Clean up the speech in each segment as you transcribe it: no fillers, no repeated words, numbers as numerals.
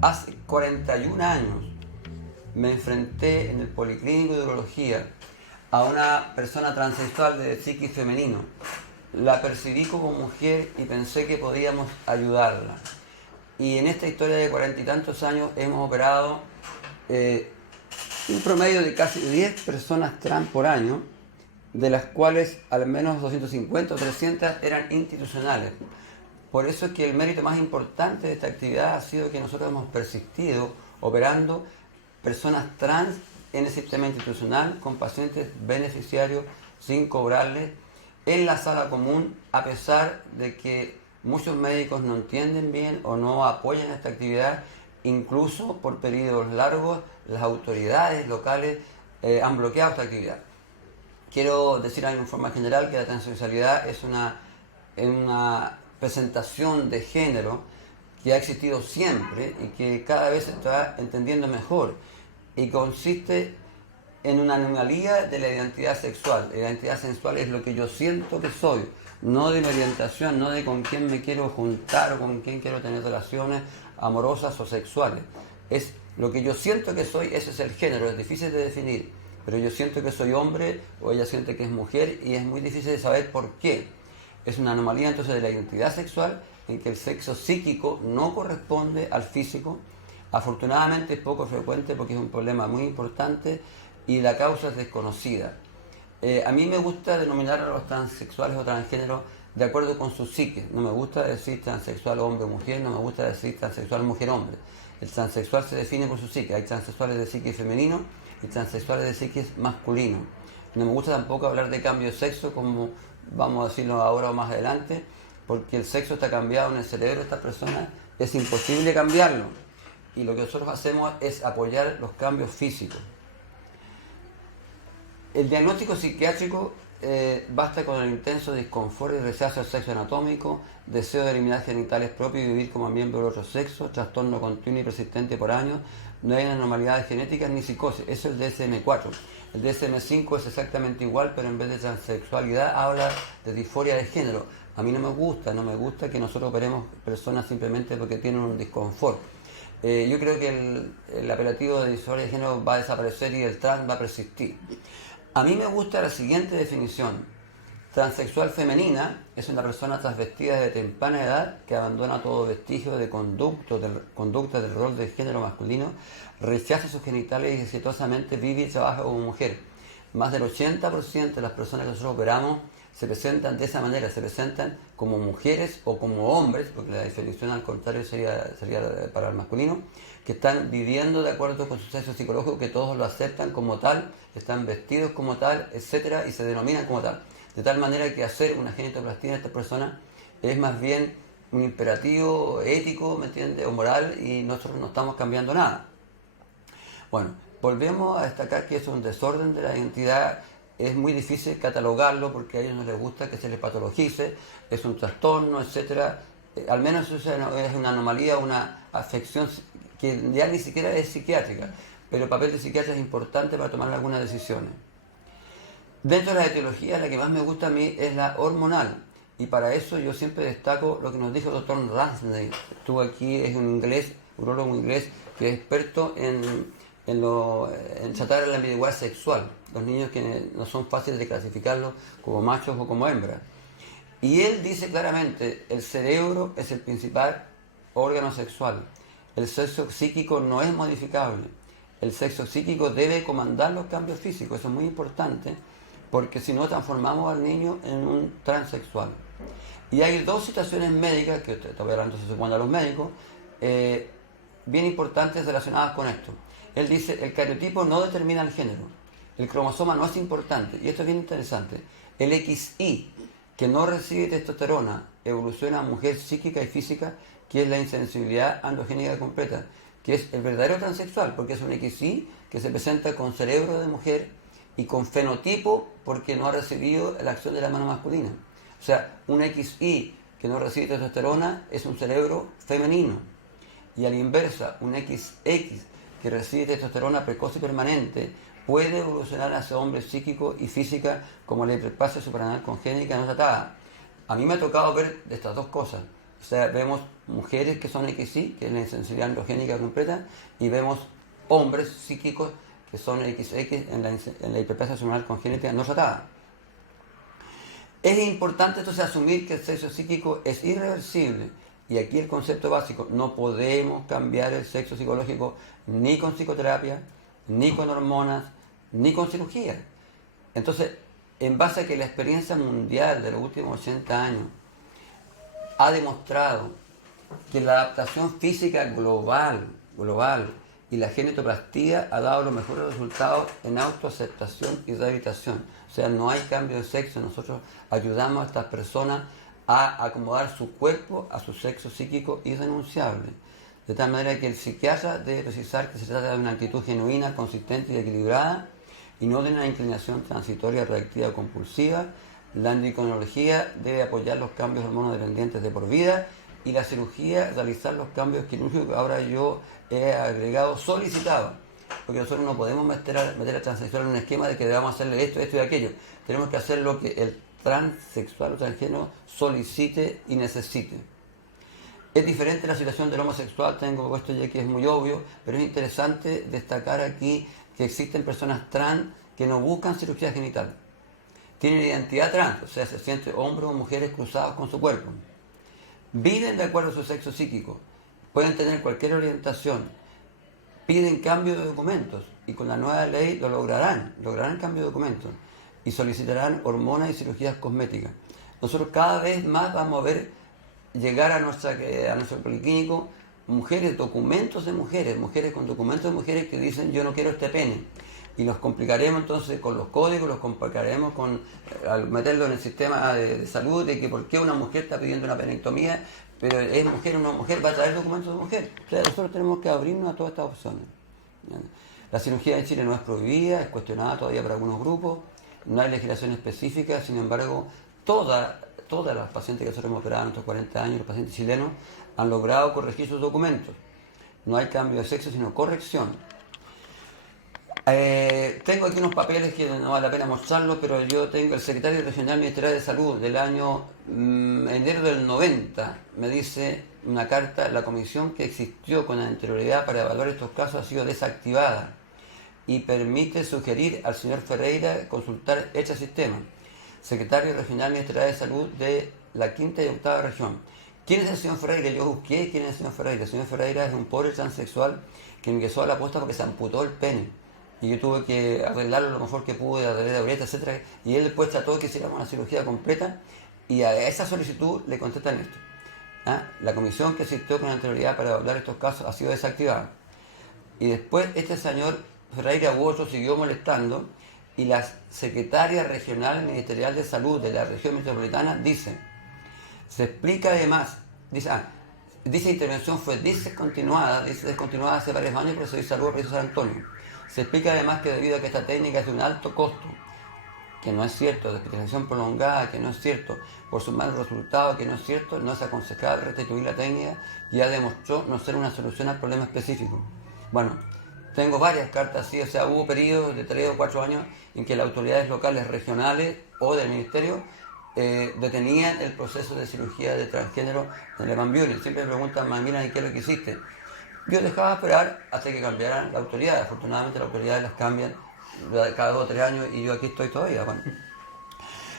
Hace 41 años me enfrenté en el Policlínico de Urología a una persona transexual de psiquis femenino. La percibí como mujer y pensé que podíamos ayudarla. Y en esta historia de 40 y tantos años hemos operado un promedio de casi 10 personas trans por año, de las cuales al menos 250 o 300 eran institucionales. Por eso es que el mérito más importante de esta actividad ha sido que nosotros hemos persistido operando personas trans en el sistema institucional con pacientes beneficiarios sin cobrarles en la sala común, a pesar de que muchos médicos no entienden bien o no apoyan esta actividad. Incluso por periodos largos las autoridades locales han bloqueado esta actividad. Quiero decir en forma general que la transexualidad es una presentación de género que ha existido siempre y que cada vez se está entendiendo mejor, y consiste en una anomalía de la identidad sexual. La identidad sexual es lo que yo siento que soy, no de mi orientación, no de con quién me quiero juntar o con quién quiero tener relaciones amorosas o sexuales. Es lo que yo siento que soy, ese es el género, es difícil de definir, pero yo siento que soy hombre o ella siente que es mujer y es muy difícil de saber por qué. Es una anomalía entonces de la identidad sexual en que el sexo psíquico no corresponde al físico. Afortunadamente es poco frecuente porque es un problema muy importante y la causa es desconocida. A mí me gusta denominar a los transexuales o transgéneros de acuerdo con su psique. No me gusta decir transexual hombre-mujer, no me gusta decir transexual mujer-hombre. El transexual se define por su psique. Hay transexuales de psique femenino y transexuales de psique masculino. No me gusta tampoco hablar de cambio de sexo, como vamos a decirlo ahora o más adelante, porque el sexo está cambiado en el cerebro de esta persona, es imposible cambiarlo. Y lo que nosotros hacemos es apoyar los cambios físicos. El diagnóstico psiquiátrico basta con el intenso disconfort y rechazo al sexo anatómico, deseo de eliminar genitales propios y vivir como miembro del otro sexo, trastorno continuo y persistente por años, no hay anormalidades genéticas ni psicosis. Eso es el DSM-4. El DSM-5 es exactamente igual, pero en vez de transexualidad habla de disforia de género. A mí no me gusta que nosotros operemos personas simplemente porque tienen un disconfort. Yo creo que el apelativo de disforia de género va a desaparecer y el trans va a persistir. A mí me gusta la siguiente definición. Transexual femenina es una persona transvestida de temprana edad que abandona todo vestigio de conducta del rol de género masculino, rechaza sus genitales y exitosamente vive y trabaja como mujer. Más del 80% de las personas que nosotros operamos se presentan de esa manera, se presentan como mujeres o como hombres, porque la definición al contrario sería para el masculino, que están viviendo de acuerdo con su sexo psicológico, que todos lo aceptan como tal, están vestidos como tal, etcétera, y se denominan como tal. De tal manera que hacer una genitoplastia en esta persona es más bien un imperativo ético, ¿me entiendes?, o moral, y nosotros no estamos cambiando nada. Bueno, volvemos a destacar que es un desorden de la identidad. Es muy difícil catalogarlo porque a ellos no les gusta que se les patologice, es un trastorno, etcétera. Al menos eso es una anomalía, una afección que ya ni siquiera es psiquiátrica, pero el papel de psiquiatra es importante para tomar algunas decisiones. Dentro de la etiología, la que más me gusta a mí es la hormonal, y para eso yo siempre destaco lo que nos dijo el doctor Ramsey. Estuvo aquí, es un inglés, urólogo inglés, que es experto en tratar la ambigüedad sexual, los niños que no son fáciles de clasificarlos como machos o como hembras. Y él dice claramente, el cerebro es el principal órgano sexual, el sexo psíquico no es modificable, el sexo psíquico debe comandar los cambios físicos, eso es muy importante, porque si no transformamos al niño en un transexual. Y hay dos situaciones médicas, que estoy hablando se supone a los médicos, bien importantes relacionadas con esto. Él dice, el cariotipo no determina el género, el cromosoma no es importante, y esto es bien interesante. El XY, que no recibe testosterona, evoluciona a mujer psíquica y física, que es la insensibilidad androgénica completa, que es el verdadero transexual, porque es un XY que se presenta con cerebro de mujer y con fenotipo porque no ha recibido la acción de la mano masculina. O sea, un XY que no recibe testosterona es un cerebro femenino. Y a la inversa, un XX que recibe testosterona precoz y permanente puede evolucionar hacia hombre psíquico y física como la hiperplasia suprarrenal congénita no tratada. A mí me ha tocado ver de estas dos cosas. O sea, vemos mujeres que son XY, que es la insensibilidad androgénica completa, y vemos hombres psíquicos que son XX en la hiperplasia hormonal congénita no tratada. Es importante entonces asumir que el sexo psíquico es irreversible, y aquí el concepto básico: no podemos cambiar el sexo psicológico ni con psicoterapia, ni con hormonas, ni con cirugía. Entonces, en base a que la experiencia mundial de los últimos 80 años ha demostrado que la adaptación física global y la genitoplastía ha dado los mejores resultados en autoaceptación y rehabilitación. O sea, no hay cambio de sexo. Nosotros ayudamos a estas personas a acomodar su cuerpo a su sexo psíquico irrenunciable. De tal manera que el psiquiatra debe precisar que se trata de una actitud genuina, consistente y equilibrada, y no de una inclinación transitoria, reactiva o compulsiva. La endocrinología debe apoyar los cambios hormonodependientes de por vida, y la cirugía realizar los cambios quirúrgicos que ahora yo he agregado solicitado, porque nosotros no podemos meter a transexual en un esquema de que debamos hacerle esto y aquello. Tenemos que hacer lo que el transexual o transgénero solicite y necesite. Es diferente la situación del homosexual, tengo puesto ya que es muy obvio, pero es interesante destacar aquí que existen personas trans que no buscan cirugía genital. Tienen identidad trans, o sea, se sienten hombres o mujeres cruzados con su cuerpo. Viven de acuerdo a su sexo psíquico, pueden tener cualquier orientación, piden cambio de documentos, y con la nueva ley lo lograrán cambio de documentos, y solicitarán hormonas y cirugías cosméticas. Nosotros cada vez más vamos a ver llegar a nuestro policlínico mujeres con documentos de mujeres que dicen: yo no quiero este pene. Y los complicaremos entonces con los códigos, los complicaremos al meterlo en el sistema de salud, de que por qué una mujer está pidiendo una penectomía, pero es mujer o no mujer, va a traer documentos de mujer. O sea, nosotros tenemos que abrirnos a todas estas opciones. La cirugía en Chile no es prohibida, es cuestionada todavía por algunos grupos, no hay legislación específica. Sin embargo, todas las pacientes que nosotros hemos operado en estos 40 años, los pacientes chilenos, han logrado corregir sus documentos. No hay cambio de sexo, sino corrección. Tengo aquí unos papeles que no vale la pena mostrarlos, pero yo tengo el secretario regional ministerial de salud del año enero del 90, me dice una carta: la comisión que existió con anterioridad para evaluar estos casos ha sido desactivada, y permite sugerir al señor Ferreira consultar este sistema. Secretario regional ministerial de salud de la quinta y octava región. ¿Quién es el señor Ferreira? Yo busqué quién es el señor Ferreira. El señor Ferreira es un pobre transexual que ingresó a la posta porque se amputó el pene, y yo tuve que arreglarlo lo mejor que pude, a través de uretra, etc. Y él después trató que hiciéramos una cirugía completa, y a esa solicitud le contestan esto. La comisión que asistió con anterioridad para evaluar estos casos ha sido desactivada. Y después este señor Ferreira u otro siguió molestando, y la secretaria regional ministerial de salud de la región metropolitana dice: se explica además, dice intervención fue descontinuada hace varios años por el Servicio de Salud de San Antonio. Se explica además que debido a que esta técnica es de un alto costo, que no es cierto, de hospitalización prolongada, que no es cierto, por sus malos resultados, que no es cierto, no es aconsejable restituir la técnica, y ya demostró no ser una solución al problema específico. Bueno, tengo varias cartas así, o sea, hubo periodos de 3 o 4 años en que las autoridades locales, regionales o del ministerio detenían el proceso de cirugía de transgénero en el Van Buren. Siempre me preguntan: mira, ¿y qué es lo que hiciste? Yo dejaba esperar hasta que cambiaran la autoridad. Afortunadamente las autoridades las cambian cada 2 o 3 años, y yo aquí estoy todavía. Bueno.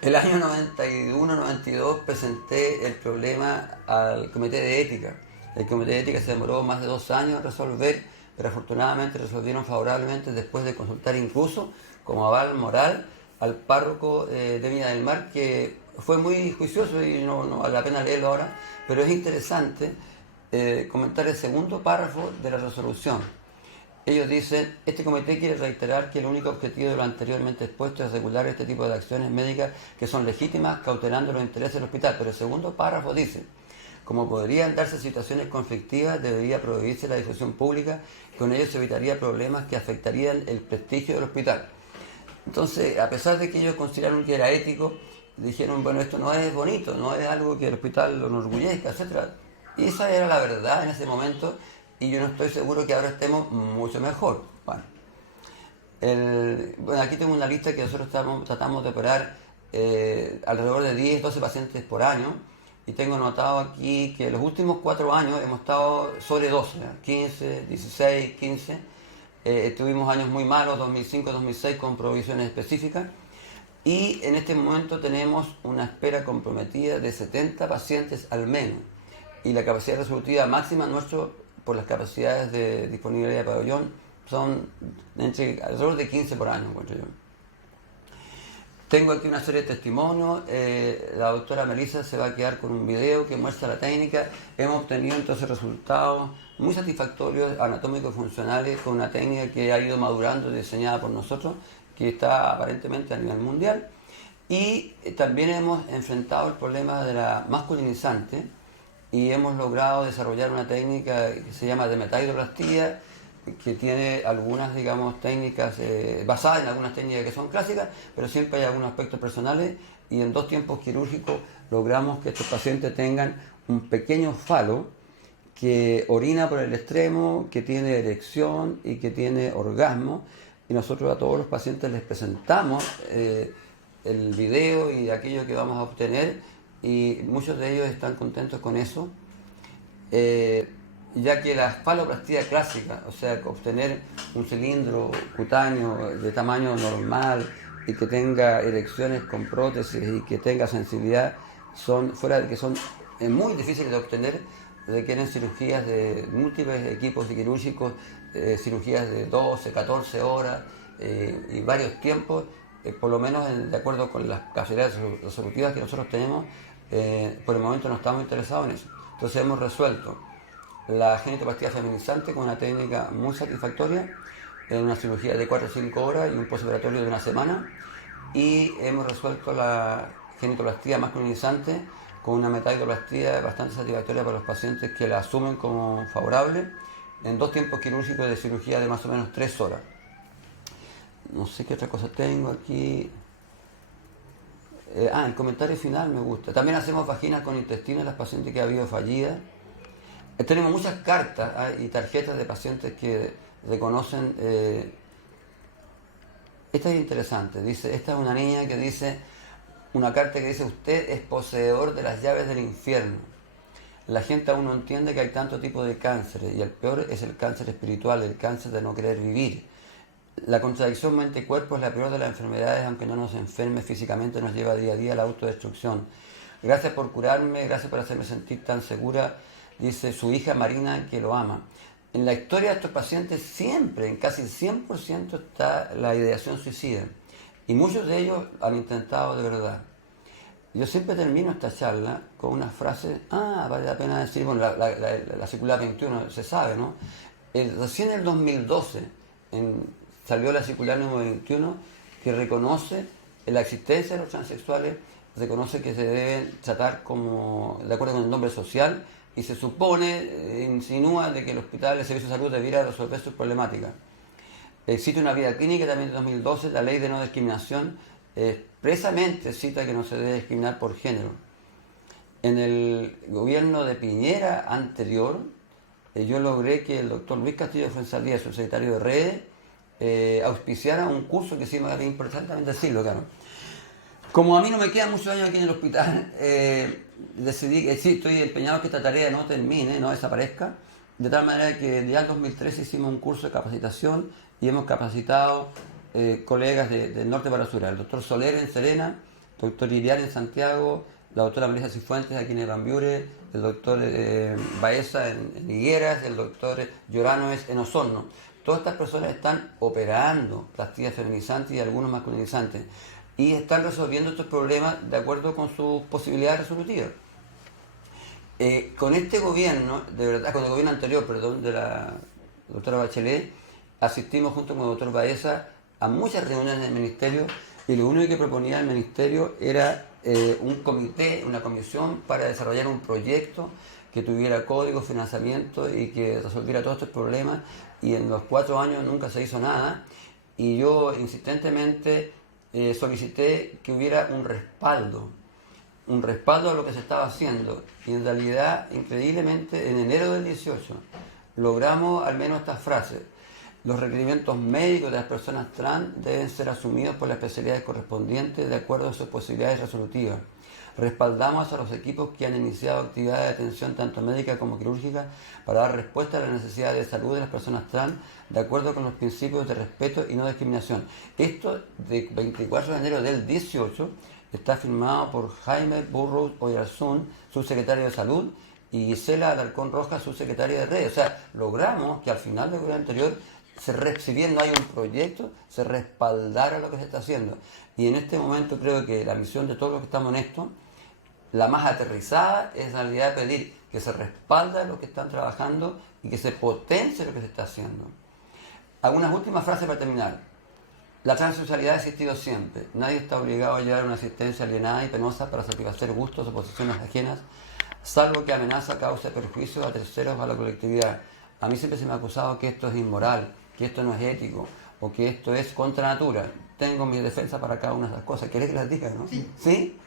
El año 91-92 presenté el problema al Comité de Ética. El Comité de Ética se demoró más de 2 años en resolver, pero afortunadamente resolvieron favorablemente después de consultar incluso como aval moral al párroco de Viña del Mar, que fue muy juicioso y no vale la pena leerlo ahora, pero es interesante comentar el segundo párrafo de la resolución. Ellos dicen: este comité quiere reiterar que el único objetivo de lo anteriormente expuesto es regular este tipo de acciones médicas que son legítimas, cautelando los intereses del hospital. Pero el segundo párrafo dice: como podrían darse situaciones conflictivas, debería prohibirse la difusión pública, con ello se evitaría problemas que afectarían el prestigio del hospital. Entonces, a pesar de que ellos consideraron que era ético, dijeron: bueno, esto no es bonito, no es algo que el hospital lo enorgullezca, etc. Y esa era la verdad en ese momento, y yo no estoy seguro que ahora estemos mucho mejor. Bueno, aquí tengo una lista que nosotros tratamos de operar alrededor de 10-12 pacientes por año, y tengo notado aquí que los últimos 4 años hemos estado sobre 12, 15, 16, 15. Tuvimos años muy malos, 2005, 2006, con provisiones específicas. Y en este momento tenemos una espera comprometida de 70 pacientes al menos. Y la capacidad resolutiva máxima nuestra, por las capacidades de disponibilidad de pabellón, son alrededor de 15 por año, encuentro yo. Tengo aquí una serie de testimonios. La doctora Melissa se va a quedar con un video que muestra la técnica. Hemos obtenido entonces resultados muy satisfactorios, anatómicos y funcionales, con una técnica que ha ido madurando y diseñada por nosotros, que está aparentemente a nivel mundial. Y también hemos enfrentado el problema de la masculinizante y hemos logrado desarrollar una técnica que se llama dermatoidoplastia, que tiene algunas, digamos, técnicas basadas en algunas técnicas que son clásicas, pero siempre hay algunos aspectos personales, y en 2 tiempos quirúrgicos logramos que estos pacientes tengan un pequeño falo que orina por el extremo, que tiene erección y que tiene orgasmo, y nosotros a todos los pacientes les presentamos el video y aquello que vamos a obtener, y muchos de ellos están contentos con eso. Ya que la faloplastía clásica, o sea, obtener un cilindro cutáneo de tamaño normal y que tenga erecciones con prótesis y que tenga sensibilidad, fuera de que son muy difíciles de obtener, requieren cirugías de múltiples equipos quirúrgicos, cirugías de 12, 14 horas y varios tiempos, por lo menos de acuerdo con las capacidades resolutivas que nosotros tenemos. Por el momento no estamos interesados en eso. Entonces hemos resuelto la genitoplastia feminizante con una técnica muy satisfactoria, en una cirugía de 4 o 5 horas y un postoperatorio de 1 semana, y hemos resuelto la genitoplastia masculinizante con una metaidoplastia bastante satisfactoria para los pacientes que la asumen como favorable, en 2 tiempos quirúrgicos de cirugía de más o menos 3 horas. No sé qué otra cosa tengo aquí. El comentario final me gusta. También hacemos vaginas con intestino en las pacientes que ha habido fallidas. Tenemos muchas cartas y tarjetas de pacientes que reconocen. Esta es interesante. Dice, esta es una niña que dice, una carta que dice: usted es poseedor de las llaves del infierno. La gente aún no entiende que hay tanto tipo de cánceres, y el peor es el cáncer espiritual, el cáncer de no querer vivir. La contradicción mente-cuerpo es la peor de las enfermedades, aunque no nos enferme físicamente, nos lleva día a día a la autodestrucción. Gracias por curarme, gracias por hacerme sentir tan segura, dice su hija Marina, que lo ama. En la historia de estos pacientes siempre, en casi 100%, está la ideación suicida, y muchos de ellos han intentado de verdad. Yo siempre termino esta charla con una frase, vale la pena decir, bueno, la circular 21 se sabe, ¿no? Recién en el 2012 salió la circular número 21, que reconoce la existencia de los transexuales, reconoce que se deben tratar como de acuerdo con el nombre social, y se supone, insinúa de que el hospital, el servicio de salud debiera resolver sus problemáticas. Existe una guía clínica también de 2012, la ley de no discriminación, expresamente cita que no se debe discriminar por género. En el gobierno de Piñera anterior, yo logré que el doctor Luis Castillo Fuenzalía, su secretario de redes, auspiciara un curso que hicimos, es importante también decirlo, claro. Como a mí no me quedan muchos años aquí en el hospital, decidí que sí, estoy empeñado en que esta tarea no termine, no desaparezca, de tal manera que ya en 2013 hicimos un curso de capacitación y hemos capacitado colegas del norte para el sur, el doctor Soler en Serena, el doctor Iriar en Santiago, la doctora Melissa Cifuentes aquí en Ebambiure, el doctor Baeza en Higueras, el doctor Llorano en Osorno. Todas estas personas están operando plastillas feminizantes y algunos masculinizantes, y están resolviendo estos problemas de acuerdo con sus posibilidades resolutivas. Con este gobierno, de verdad, con el gobierno anterior, perdón, de la doctora Bachelet, asistimos junto con el doctor Baeza a muchas reuniones del ministerio, y lo único que proponía el ministerio era un comité, una comisión para desarrollar un proyecto que tuviera código, financiamiento y que resolviera todos estos problemas, y en los 4 años nunca se hizo nada, y yo insistentemente solicité que hubiera un respaldo a lo que se estaba haciendo, y en realidad, increíblemente, en enero del 18 logramos al menos estas frases. Los requerimientos médicos de las personas trans deben ser asumidos por las especialidades correspondientes de acuerdo a sus posibilidades resolutivas. Respaldamos a los equipos que han iniciado actividades de atención tanto médica como quirúrgica para dar respuesta a las necesidades de salud de las personas trans de acuerdo con los principios de respeto y no discriminación. Esto de 24 de enero del 18 está firmado por Jaime Burrows Oyarzún, subsecretario de Salud, y Gisela Alarcón Rojas, subsecretaria de Redes. O sea, logramos que al final del gobierno anterior, si bien no hay un proyecto, se respaldara lo que se está haciendo. Y en este momento creo que la misión de todos los que estamos en esto, la más aterrizada, es en realidad pedir que se respalde lo que están trabajando y que se potencie lo que se está haciendo. Algunas últimas frases para terminar. La transexualidad ha existido siempre. Nadie está obligado a llevar una existencia alienada y penosa para satisfacer gustos o posiciones ajenas, salvo que amenaza, causa perjuicios a terceros o a la colectividad. A mí siempre se me ha acusado que esto es inmoral, que esto no es ético, o que esto es contra natura. Tengo mi defensa para cada una de esas cosas. ¿Querés que las diga, no? Sí. ¿Sí?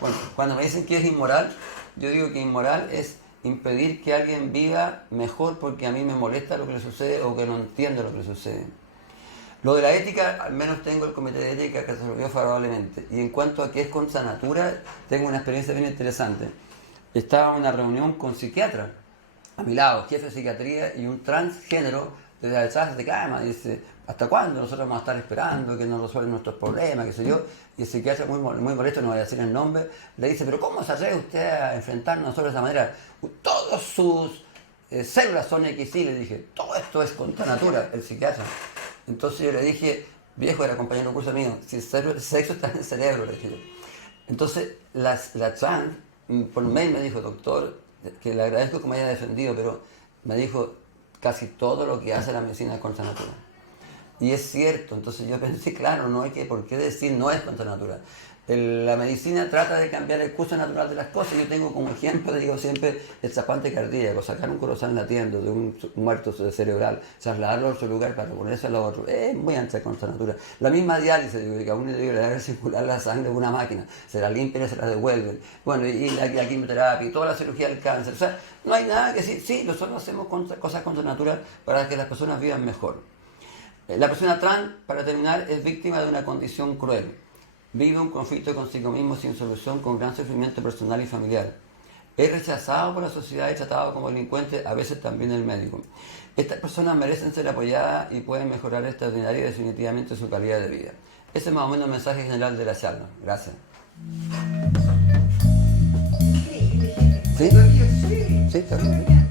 Bueno, cuando me dicen que es inmoral, yo digo que inmoral es impedir que alguien viva mejor porque a mí me molesta lo que le sucede o que no entiendo lo que le sucede. Lo de la ética, al menos tengo el comité de ética que se lo vio favorablemente. Y en cuanto a que es contra natura, tengo una experiencia bien interesante. Estaba en una reunión con psiquiatra a mi lado, jefe de psiquiatría, y un transgénero desde alzarse de cama dice: ¿hasta cuándo nosotros vamos a estar esperando que nos resuelvan nuestros problemas, qué sé yo? Y el psiquiatra, muy molesto, no voy a decir el nombre, le dice: ¿pero cómo se atreve usted a enfrentarnos a nosotros de esa manera? Todos sus células son XY. Le dije: todo esto es contra natura, el psiquiatra. Entonces yo le dije: viejo, era compañero de curso mío, si el sexo está en el cerebro, le dije yo. Entonces la trans, por mail me dijo: doctor, que le agradezco que me haya defendido, pero me dijo: casi todo lo que hace la medicina es contra natura. Y es cierto. Entonces yo pensé, claro, no hay por qué decir no es contra natura. La medicina trata de cambiar el curso natural de las cosas. Yo tengo como ejemplo, digo siempre, el trasplante cardíaco: sacar un corazón latiendo de un muerto cerebral, trasladarlo a otro lugar para ponerse a otro, es muy ancha contra natura. La misma diálisis, digo, que a uno le debe circular la sangre de una máquina, se la limpian y se la devuelven. Bueno, y la quimioterapia y toda la cirugía del cáncer. O sea, no hay nada que decir. Sí, nosotros hacemos cosas contra natura para que las personas vivan mejor. La persona trans, para terminar, es víctima de una condición cruel. Vive un conflicto consigo mismo sin solución, con gran sufrimiento personal y familiar. Es rechazado por la sociedad y tratado como delincuente, a veces también el médico. Estas personas merecen ser apoyadas y pueden mejorar extraordinaria y definitivamente su calidad de vida. Ese es más o menos el mensaje general de la charla. Gracias. Increíble, jefe. ¿Sí? Sí, Sí, está bien.